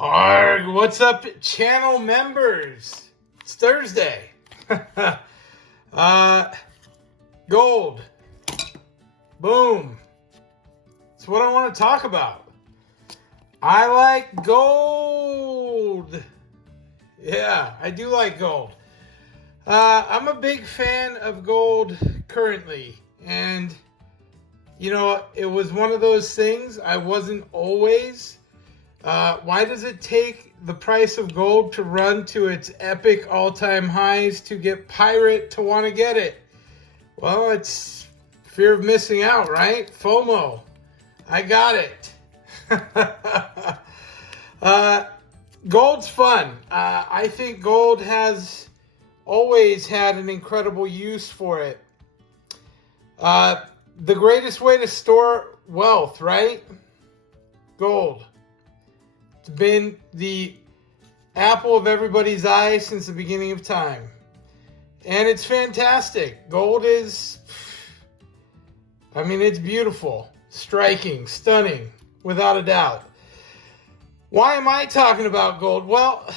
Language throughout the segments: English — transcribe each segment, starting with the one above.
Arghhhhh, what's up, channel members? It's Thursday. Gold. Boom. That's what I want to talk about. I like gold. Yeah, I do like gold. I'm a big fan of gold currently. And, you know, it was one of those things I wasn't always. Why does it take the price of gold to run to its epic all-time highs to get pirate to want to get it? Well, it's fear of missing out, right? FOMO. I got it. Gold's fun. I think gold has always had an incredible use for it. The greatest way to store wealth, right? Gold. It's been the apple of everybody's eye since the beginning of time. And it's fantastic. Gold is, it's beautiful, striking, stunning, without a doubt. Why am I talking about gold? Well,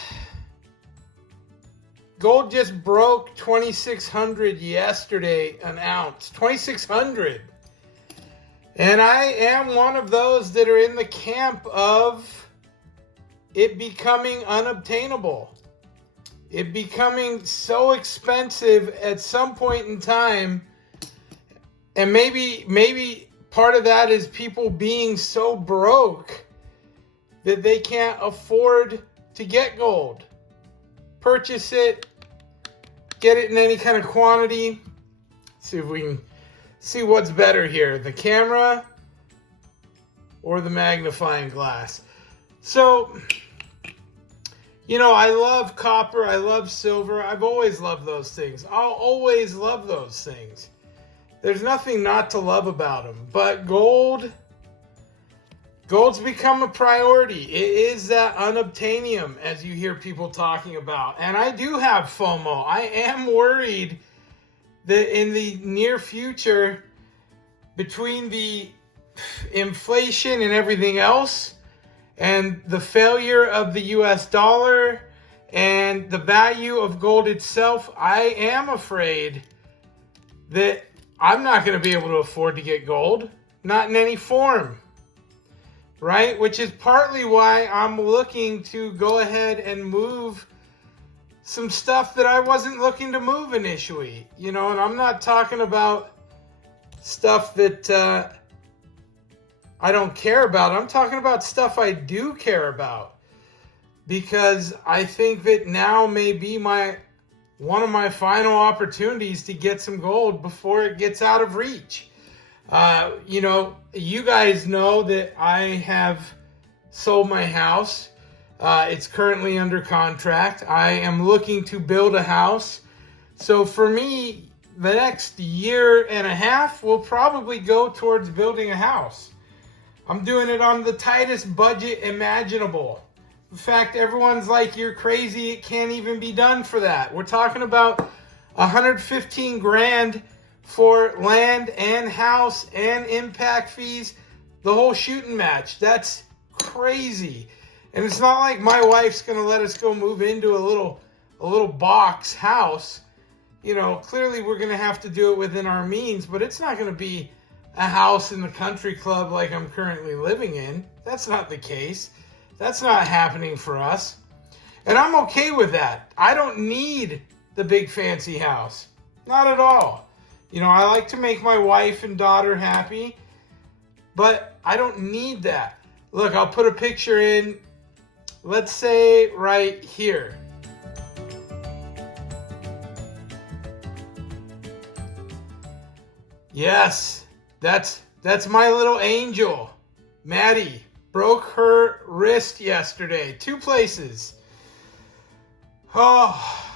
gold just broke $2,600 yesterday an ounce. $2,600. And I am one of those that are in the camp of it becoming unobtainable. It becoming so expensive at some point in time. And maybe part of that is people being so broke that they can't afford to get gold. Purchase it, get it in any kind of quantity. See if we can see what's better here, the camera or the magnifying glass. So, you know, I love copper, I love silver. I've always loved those things. I'll always love those things. There's nothing not to love about them. But gold's become a priority. It is that unobtainium, as you hear people talking about. And I do have FOMO. I am worried that in the near future, between the inflation and everything else, and the failure of the US dollar and the value of gold itself, I am afraid that I'm not going to be able to afford to get gold. Not in any form. Right? Which is partly why I'm looking to go ahead and move some stuff that I wasn't looking to move initially. You know, and I'm not talking about stuff that I don't care about. I'm talking about stuff I do care about. Because I think that now may be one of my final opportunities to get some gold before it gets out of reach. You know, you guys know that I have sold my house. It's currently under contract. I am looking to build a house. So for me, the next year and a half will probably go towards building a house. I'm doing it on the tightest budget imaginable. In fact, everyone's like, you're crazy. It can't even be done for that. We're talking about $115,000 for land and house and impact fees, the whole shooting match. That's crazy. And it's not like my wife's going to let us go move into a little box house. You know, clearly we're going to have to do it within our means, but it's not going to be a house in the country club like I'm currently living in. That's not the case. That's not happening for us. And I'm okay with that. I don't need the big fancy house. Not at all. You know, I like to make my wife and daughter happy, but I don't need that. Look, I'll put a picture in, let's say right here. Yes, that's my little angel. Maddie broke her wrist yesterday. 2 places. Oh,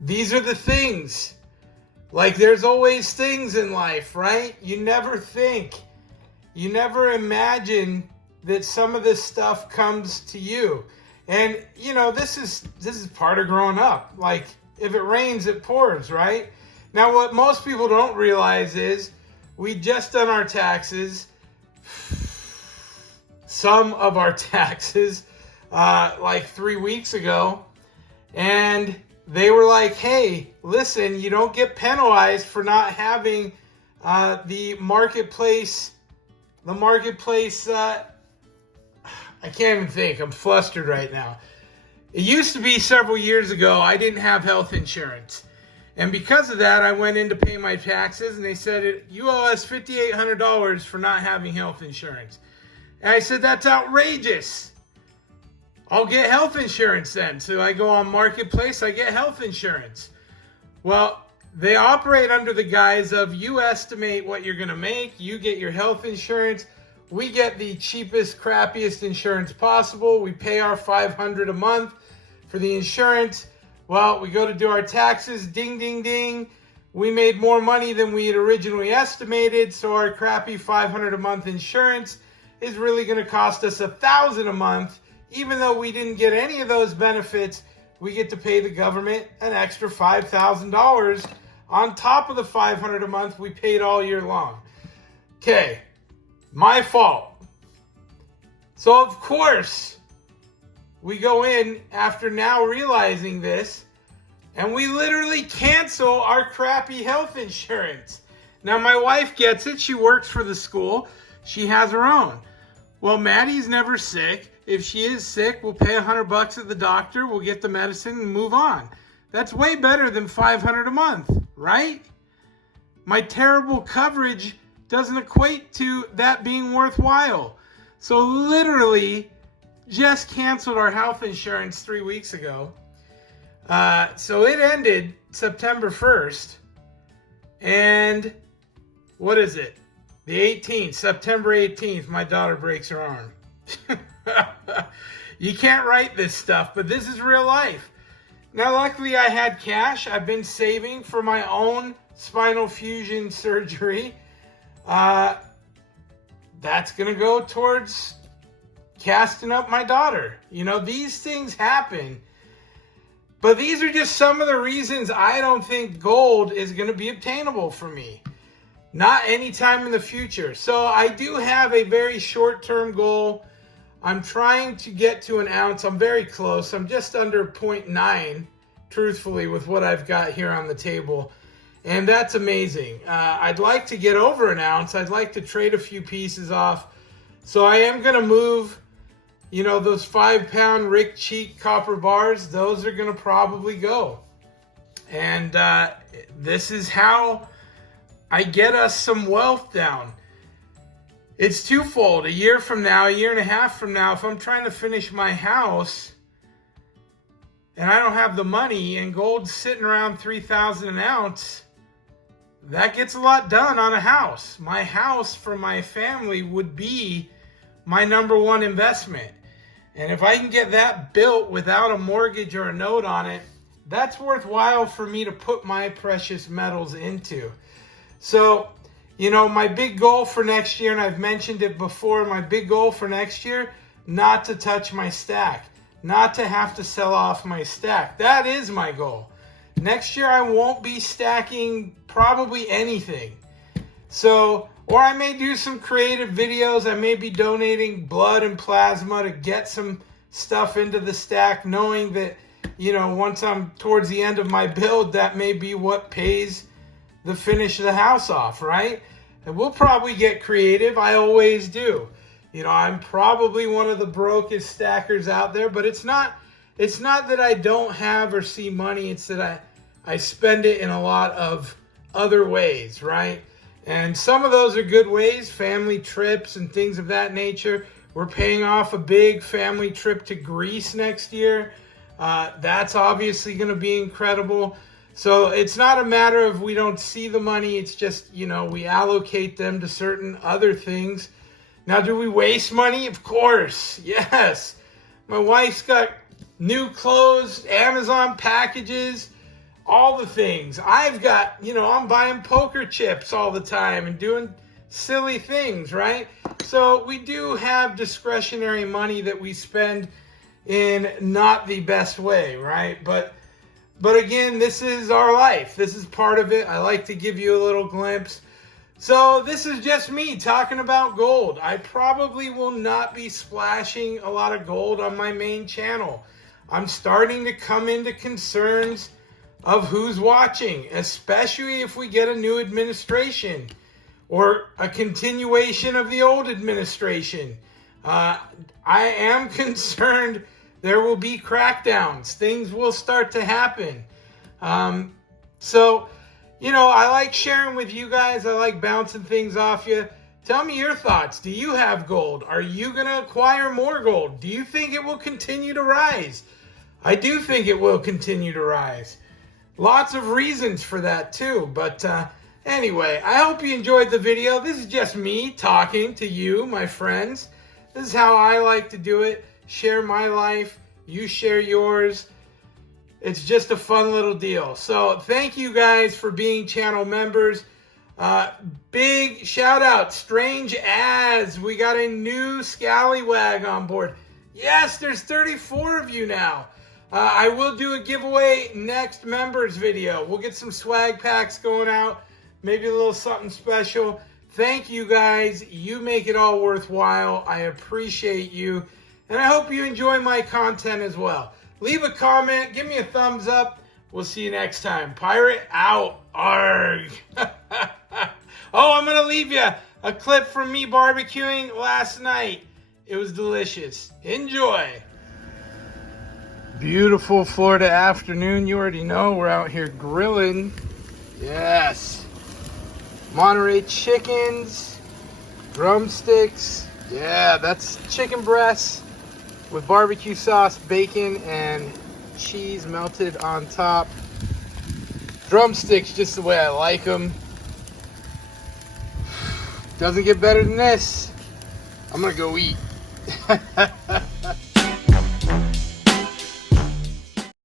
these are the things. Like, there's always things in life, right? You never imagine that some of this stuff comes to you. And, you know, this is part of growing up. Like, if it rains, it pours, right? Now, what most people don't realize is we just done our taxes. Some of our taxes. like 3 weeks ago. And they were like, hey, listen, you don't get penalized for not having the marketplace, I can't even think. I'm flustered right now. It used to be several years ago, I didn't have health insurance. And because of that, I went in to pay my taxes, and they said, you owe us $5,800 for not having health insurance. And I said, that's outrageous. I'll get health insurance then. So I go on Marketplace, I get health insurance. Well, they operate under the guise of you estimate what you're going to make, you get your health insurance, we get the cheapest, crappiest insurance possible, we pay our $500 a month for the insurance. Well, we go to do our taxes, ding, ding, ding. We made more money than we had originally estimated, so our crappy $500 a month insurance is really going to cost us $1,000 a month. Even though we didn't get any of those benefits, we get to pay the government an extra $5,000 on top of the $500 a month we paid all year long. Okay, my fault. So of course, we go in after now realizing this, and we literally cancel our crappy health insurance. Now my wife gets it. She works for the school. She has her own. Well, Maddie's never sick. If she is sick, we'll pay $100 at the doctor. We'll get the medicine and move on. That's way better than $500 a month, right? My terrible coverage doesn't equate to that being worthwhile. So literally just canceled our health insurance 3 weeks ago. So it ended September 1st. And what is it? The 18th, September 18th, my daughter breaks her arm. You can't write this stuff, but this is real life. Now, luckily I had cash. I've been saving for my own spinal fusion surgery. That's going to go towards casting up my daughter. You know, these things happen. But these are just some of the reasons I don't think gold is going to be obtainable for me. Not anytime in the future. So I do have a very short-term goal. I'm trying to get to an ounce. I'm very close. I'm just under 0.9, truthfully, with what I've got here on the table. And that's amazing. I'd like to get over an ounce. I'd like to trade a few pieces off. So I am going to move, you know, those 5-pound Rick Cheek copper bars. Those are going to probably go. And this is how I get us some wealth down. It's twofold. A year from now, a year and a half from now, if I'm trying to finish my house and I don't have the money and gold's sitting around $3,000 an ounce, that gets a lot done on a house. My house for my family would be my number one investment. And if I can get that built without a mortgage or a note on it, that's worthwhile for me to put my precious metals into. So, you know, my big goal for next year, and I've mentioned it before, my big goal for next year, not to touch my stack, not to have to sell off my stack. That is my goal. Next year, I won't be stacking probably anything. So, or I may do some creative videos. I may be donating blood and plasma to get some stuff into the stack, knowing that, you know, once I'm towards the end of my build, that may be what pays the finish of the house off, right? And we'll probably get creative. I always do. You know, I'm probably one of the brokest stackers out there, but it's not that I don't have or see money. It's that I spend it in a lot of other ways, right? And some of those are good ways, family trips and things of that nature. We're paying off a big family trip to Greece next year. That's obviously going to be incredible. So it's not a matter of we don't see the money. It's just, you know, we allocate them to certain other things. Now, do we waste money? Of course. Yes. My wife's got new clothes, Amazon packages, all the things. I've got, you know, I'm buying poker chips all the time and doing silly things, right? So we do have discretionary money that we spend in not the best way, right? But again, this is our life. This is part of it. I like to give you a little glimpse. So this is just me talking about gold. I probably will not be splashing a lot of gold on my main channel. I'm starting to come into concerns of who's watching, especially if we get a new administration or a continuation of the old administration. I am concerned there will be crackdowns. Things will start to happen. So, you know, I like sharing with you guys. I like bouncing things off you. Tell me your thoughts. Do you have gold? Are you going to acquire more gold? Do you think it will continue to rise? I do think it will continue to rise. Lots of reasons for that too. But anyway, I hope you enjoyed the video. This is just me talking to you, my friends. This is how I like to do it. Share my life. You share yours. It's just a fun little deal. So thank you guys for being channel members. Big shout out, Strange As. We got a new scallywag on board. Yes, there's 34 of you now. I will do a giveaway next members video. We'll get some swag packs going out. Maybe a little something special. Thank you guys. You make it all worthwhile. I appreciate you. And I hope you enjoy my content as well. Leave a comment. Give me a thumbs up. We'll see you next time. Pirate out. Arg. Oh, I'm going to leave you a clip from me barbecuing last night. It was delicious. Enjoy. Beautiful Florida afternoon. You already know we're out here grilling. Yes. Monterey chickens. Drumsticks. Yeah, that's chicken breasts with barbecue sauce, bacon, and cheese melted on top. Drumsticks just the way I like them. Doesn't get better than this. I'm gonna go eat.